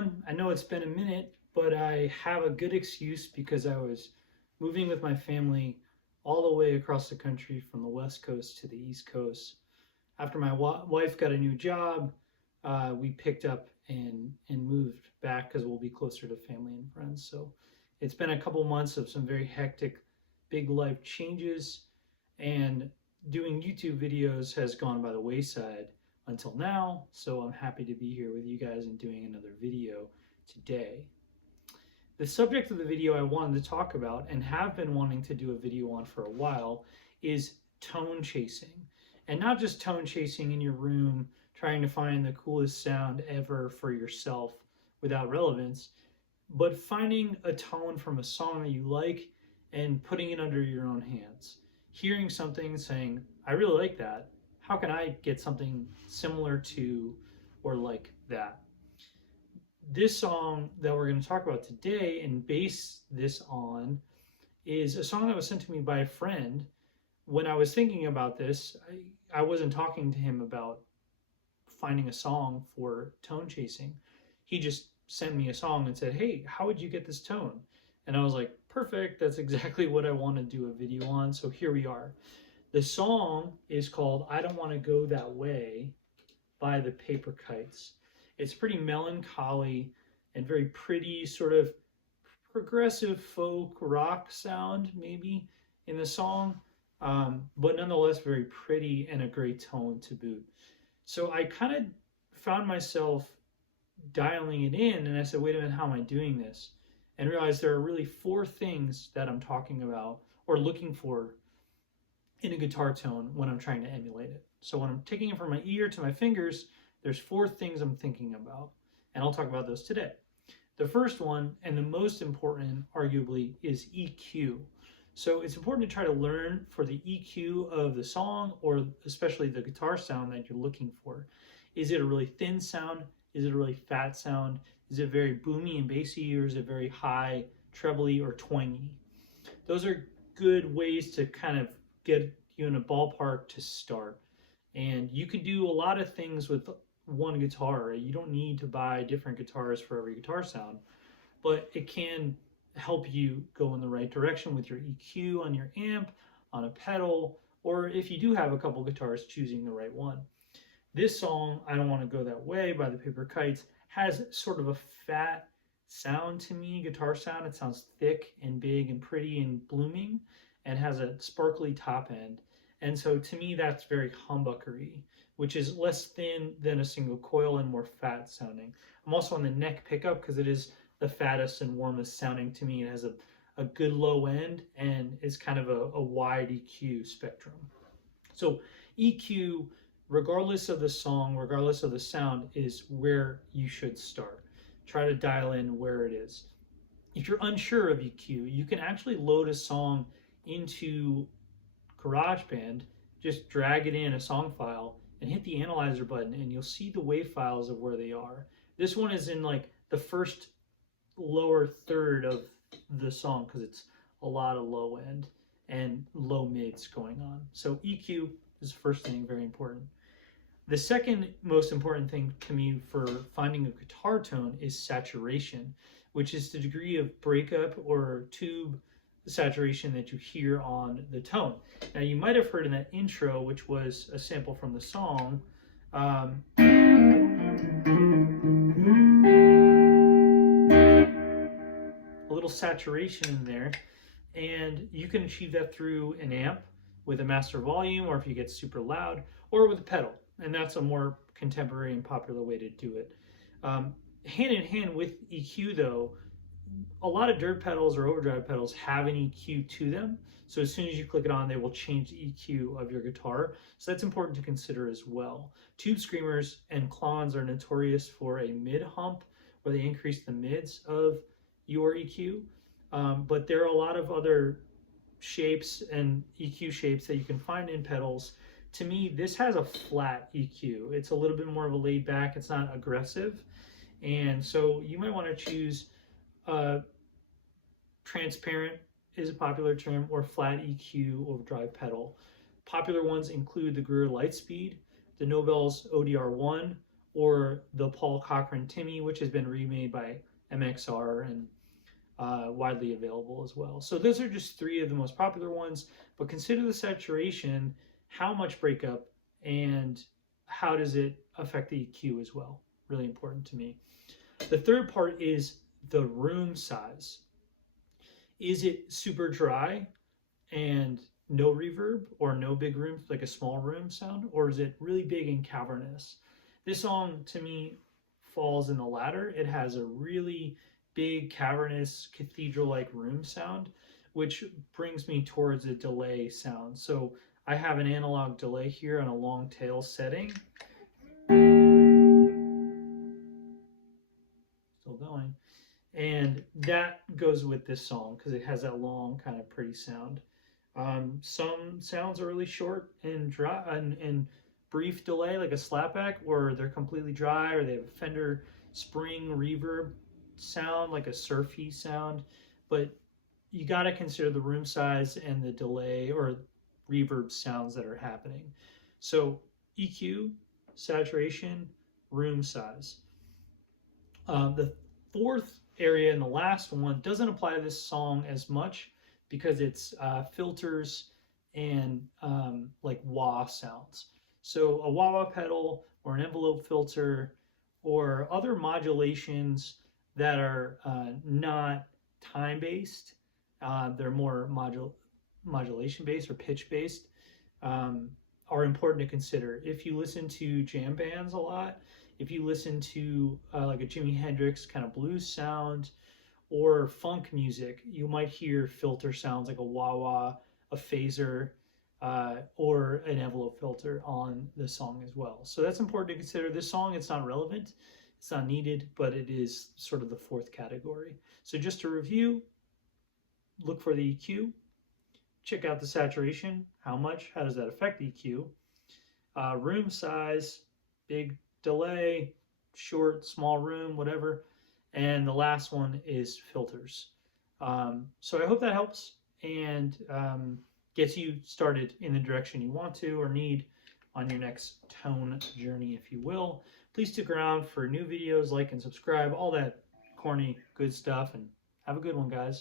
everyone. I know it's been a minute, but I have a good excuse because I was moving with my family all the way across the country from the West Coast to the East Coast. After my wife got a new job, we picked up and moved back because we'll be closer to family and friends. So it's been a couple months of some very hectic, big life changes, and doing YouTube videos has gone by the wayside until now. So I'm happy to be here with you guys and doing another video today. The subject of the video I wanted to talk about and have been wanting to do a video on for a while is tone chasing. And not just tone chasing in your room, trying to find the coolest sound ever for yourself without relevance, but finding a tone from a song that you like and putting it under your own hands. Hearing something, saying, I really like that. How can I get something similar to or like that? This song that we're going to talk about today and base this on is a song that was sent to me by a friend. When I was thinking about this, I wasn't talking to him about finding a song for tone chasing. He just sent me a song and said, hey, how would you get this tone? And I was like, perfect, that's exactly what I want to do a video on. So here we are. The song is called I Don't Want to Go That Way by the Paper Kites. It's pretty melancholy and very pretty, sort of progressive folk rock sound maybe in the song, but nonetheless very pretty and a great tone to boot. So I kind of found myself dialing it in and I said, wait a minute, how am I doing this? And realized there are really 4 things that I'm talking about or looking for in a guitar tone when I'm trying to emulate it. So when I'm taking it from my ear to my fingers, there's 4 things I'm thinking about, and I'll talk about those today. The first one, and the most important, arguably, is EQ. So it's important to try to learn for the EQ of the song, or especially the guitar sound that you're looking for. Is it a really thin sound? Is it a really fat sound? Is it very boomy and bassy, or is it very high, trebly, or twangy? Those are good ways to kind of get you in a ballpark to start. And you can do a lot of things with one guitar. You don't need to buy different guitars for every guitar sound, but it can help you go in the right direction with your EQ on your amp, on a pedal, or if you do have a couple guitars, choosing the right one. This song, I Don't Want to Go That Way by the Paper Kites, has sort of a fat sound to me, guitar sound. It sounds thick and big and pretty and blooming and has a sparkly top end. And so to me, that's very humbuckery, which is less thin than a single coil and more fat sounding. I'm also on the neck pickup because it is the fattest and warmest sounding to me. It has a good low end and is kind of a wide EQ spectrum. So EQ, regardless of the song, regardless of the sound, is where you should start. Try to dial in where it is. If you're unsure of EQ, you can actually load a song into GarageBand, just drag it in a song file and hit the analyzer button and you'll see the wave files of where they are. This one is in like the first lower third of the song because it's a lot of low end and low mids going on. So EQ is the first thing, very important. The second most important thing to me for finding a guitar tone is saturation, which is the degree of breakup or tube saturation that you hear on the tone. Now you might have heard in that intro, which was a sample from the song, a little saturation in there, and you can achieve that through an amp with a master volume, or if you get super loud, or with a pedal, and that's a more contemporary and popular way to do it. Hand in hand with EQ though, a lot of dirt pedals or overdrive pedals have an EQ to them. So as soon as you click it on, they will change the EQ of your guitar. So that's important to consider as well. Tube screamers and clones are notorious for a mid hump where they increase the mids of your EQ. But there are a lot of other shapes and EQ shapes that you can find in pedals. To me, this has a flat EQ. It's a little bit more of a laid back, it's not aggressive. And so you might want to choose transparent is a popular term, or flat EQ overdrive pedal. Popular ones include the Greer Lightspeed, the Nobel's ODR1, or the Paul Cochran Timmy, which has been remade by MXR and widely available as well. So those are just three of the most popular ones, but consider the saturation, how much breakup, and how does it affect the EQ as well. Really important to me. The third part is the room size. Is it super dry and no reverb, or no big room, like a small room sound, or is it really big and cavernous? This song to me falls in the latter. It has a really big cavernous cathedral like room sound, which brings me towards a delay sound. So I have an analog delay here on a long tail setting. Still going. And that goes with this song because it has that long, kind of pretty sound. Some sounds are really short and dry and brief delay, like a slapback, or they're completely dry, or they have a Fender spring reverb sound, like a surfy sound. But you got to consider the room size and the delay or reverb sounds that are happening. So EQ, saturation, room size. The fourth area and the last one doesn't apply to this song as much because it's filters and like wah sounds. So a wah wah pedal or an envelope filter or other modulations that are not time based, they're more modulation based or pitch based, are important to consider. If you listen to jam bands a lot, if you listen to like a Jimi Hendrix kind of blues sound or funk music, you might hear filter sounds like a wah wah, a phaser, or an envelope filter on the song as well. So that's important to consider. This song, it's not relevant, it's not needed, but it is sort of the fourth category. So just to review, look for the EQ, check out the saturation, how much, how does that affect the EQ, room size, big delay, short, small room, whatever. And the last one is filters. So I hope that helps and gets you started in the direction you want to or need on your next tone journey, if you will. Please stick around for new videos, like and subscribe, all that corny good stuff, and have a good one, guys.